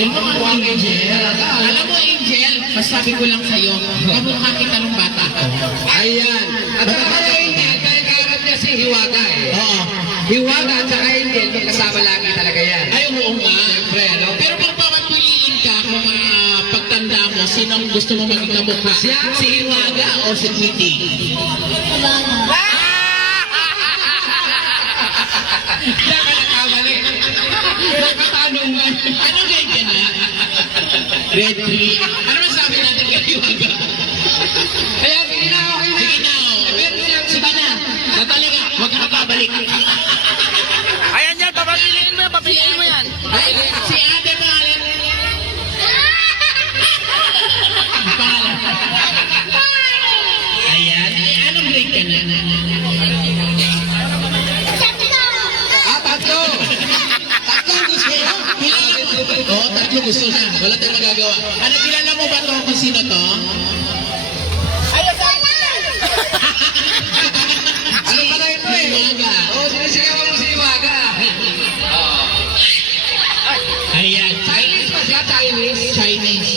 Angel mo, ang Angel. Alam mo, Angel, masabi ko lang sa'yo, kamukha kita nung bata ko. Ayan. At saka kaya Angel, dahil kaharap niya si Hiwaga eh. Oo. Hiwaga at saka Angel, magkasama lagi talaga yan. Ay, oo nga. Siyempre, ano? Pero kung ka kung mga pagtanda mo, sino ang gusto mo maging kamukha? Siya. Si Iwaga o si Tweety? Diyan ka nagkamali. Nakatanungan. Ano grade ka na? Grade 3. Ano masabi natin kay? Kaya, sige na, okay na. Sige na, oh. Sige na. Natali ka. Huwag ka babalik. Ayan yan, papapiliin mo yan, papiliin mo yan. Ay, si ate pangalan. Pangalan. Ayan. Ay, anong grade ka na? Ah, tatlo. Tatlo ang gusto mo. Oo, oh, tatlo gusto na. Wala tayong magagawa. Ano, kilala mo ba to kung sino to? Ano pala ito eh? Iwaga. Oo, sinisigawan mo si Hiwaga. Ayan. Chinese ba siya? Chinese? Chinese.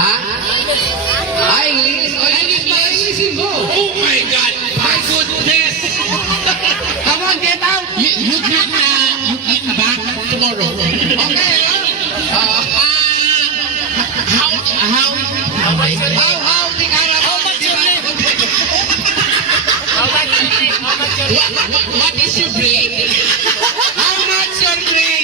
Ha? Ah, English? O, English ba? Englishin mo. Oh my God! My goodness. Come on, get out. You, you can, uh, you can back tomorrow. Okay, How much How much? How much? How much? What, what, what is your grade? how much your grade?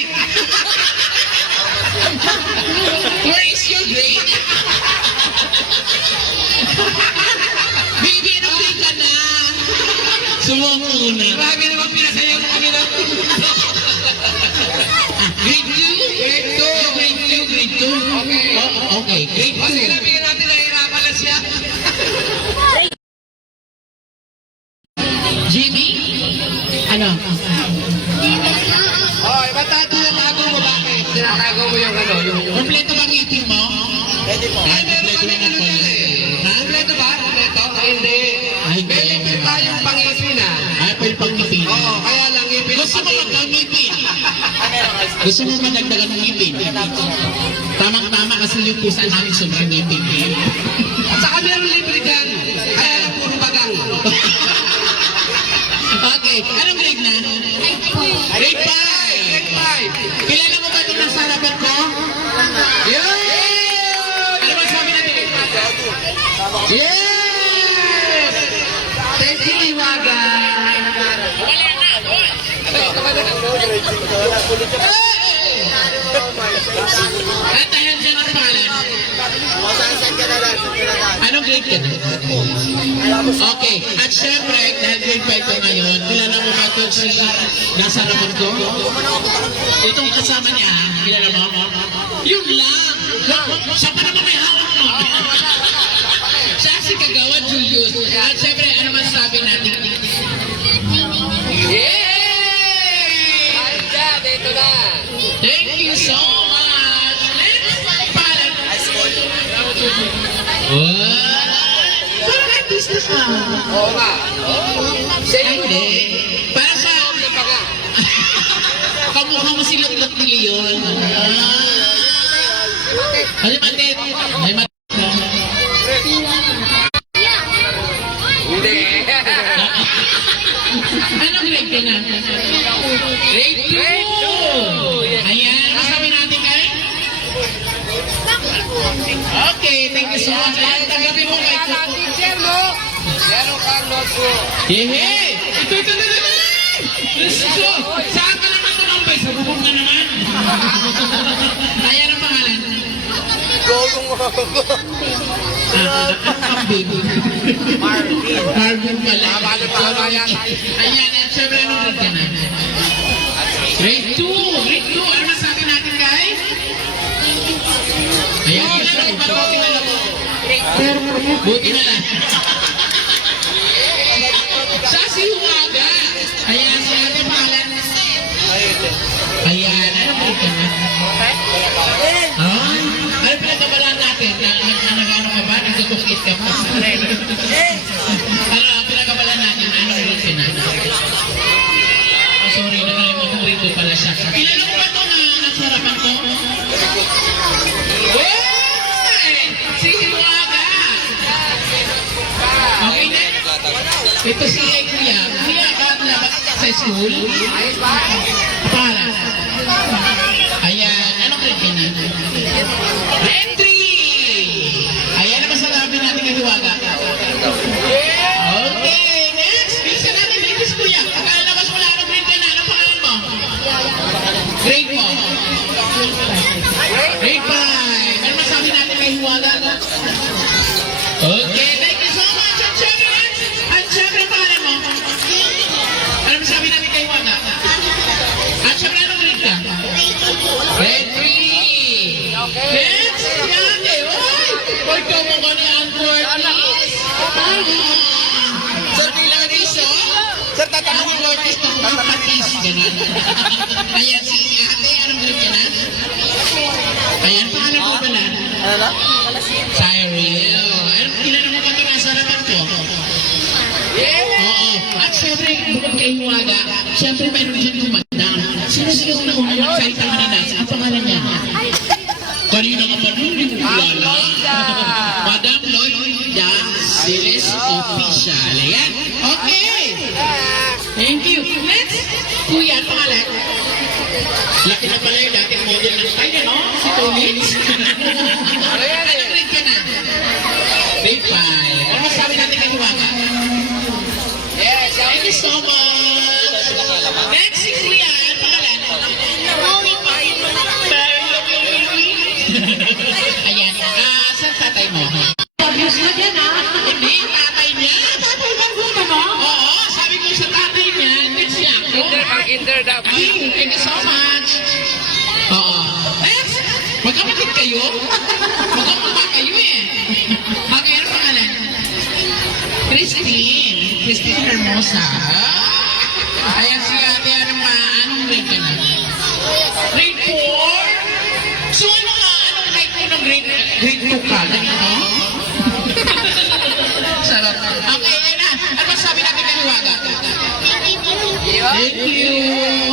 Tinatago mo yung ano, yung... Kompleto bang ngipin mo? Pwede po. Ay, meron kami ganun yan eh. Ha? Kompleto ba? Kompleto? Ay, hindi. Ay, hindi. Benefit tayong pangipin ah. Ay, pwede pang ngipin. Oo, kaya lang ipin. Gusto mo magkangipin? Gusto mo madagdagan ng ngipin? Tamang-tama kasi yung pusa namin sobrang ngipin. At saka meron libre Yes! Thank you, Iwaga. At ayan siya ng pangalan. Anong grade? Okay. At syempre, dahil grade 5 ka ngayon, kilala mo ba itong si nasa harapan ko? Itong kasama niya, kilala mo? Yun lang. Siya pa naman Oo nga. Yung hindi. Para sa kamukha mo si Latlot ni Leon. Ay, matit. Ay, matit. Hindi. Anong grade ka na? Grade 2. Okay, thank you so much. Ayan, tanggapin mo kay Kaya teacher mo. Meron kang notebook. Hehe! Ito, ito, ito, ito! Ko! Saan ka naman tumambay? Sa bubong ka naman? Ayan ang pangalan. Gogong. Marvin. Marvin pala. Tama na, tama yan. Ayan, at syempre, grade ka na? Grade 2! Grade 2! Ano sabi Buti na lang. Siya si Huwaga. Ayan, siya ang pangalan. Ayan, ano ba ito? Ah, ano pinagkabalaan natin? Na- na- na- Nag-ano ka ba? Nagtutukit ka pa? Ito si Kuya. Kuya, ba't na ba sa school? Para. Ayan. Anong grade ka na? Grade 3! Ayan ang masasabi natin kay Hiwaga. Okay, next. Bisa natin, Bilis Kuya. Pagkalabas mo na, anong grade ka na? Anong pangalan mo? Grade mo? Grade 5. Ano masabi natin kay Hiwaga? Okay, Ayan, si ate, anong grade ka na? Ayan, paano po pala? Ano na? Cyril. Ano, kilala mo kami nasa harapan ko? Oo. At syempre, bukod kay Huwaga, syempre mayroon dyan kumandang. Sino siya yung naunang magsalita kanina? Ang pangalan niya? Kanina nga pa rin, hindi ko kilala. Madam Lloyda Siles Official. Ayan. Mo? Obvious na yan, ha? Hindi, tatay niya. Tatay ba buta mo? Oo, sabi ko sa tatay niya, next siya ako. Kinder, ang kinder daw. Ay, thank you so much. Oo. Next, magkapatid kayo? Magkamukha kayo eh. Bagay ang pangalan? Christine. Christine Hermosa. Grade 2 ka? Ganito? Sarap. Okay, ayun na. Ano masabi natin kay Hiwaga? Thank you.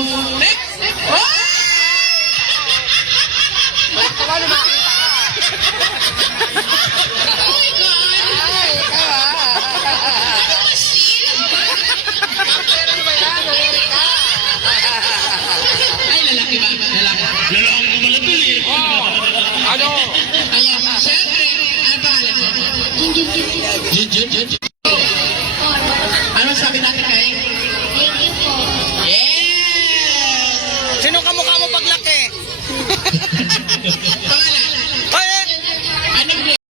예, 예, 예.